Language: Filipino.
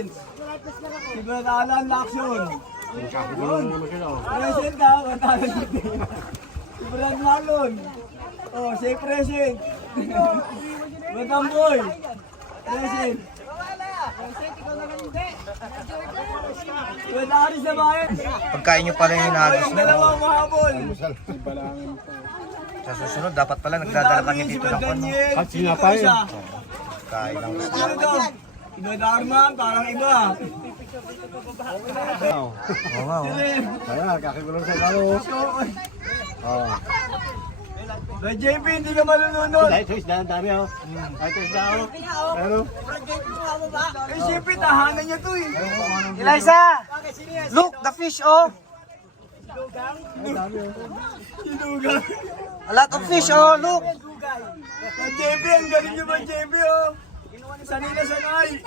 Vince. Si Brad Alan Lacson. Yun. Present ka, kantahan kita. Si Brad Marlon. Oh, si Present. Brad Boy. Present. Brad Aris na bayan. Pagkain nyo pala yung hinagis Yung na. dalawang mahabol. Sa susunod, dapat pala nagdadala kami dito ng ano. At sinapay. Kain ng Ano daw? Iba Darman, parang iba. Oo nga, oh. Kaya, kakigulong sa lalo. Oh. Brad JP, hindi ka malunod. Dahil ito isda, ang dami oh. Dahil ito isda oh. Ano? Eh, siyempre, tahanan niya to eh. Eliza! Look, the fish, oh! Sinugang. A lot of fish, oh, look! Brad JP, ang galing niyo Brad JP oh. Sanay na sanay.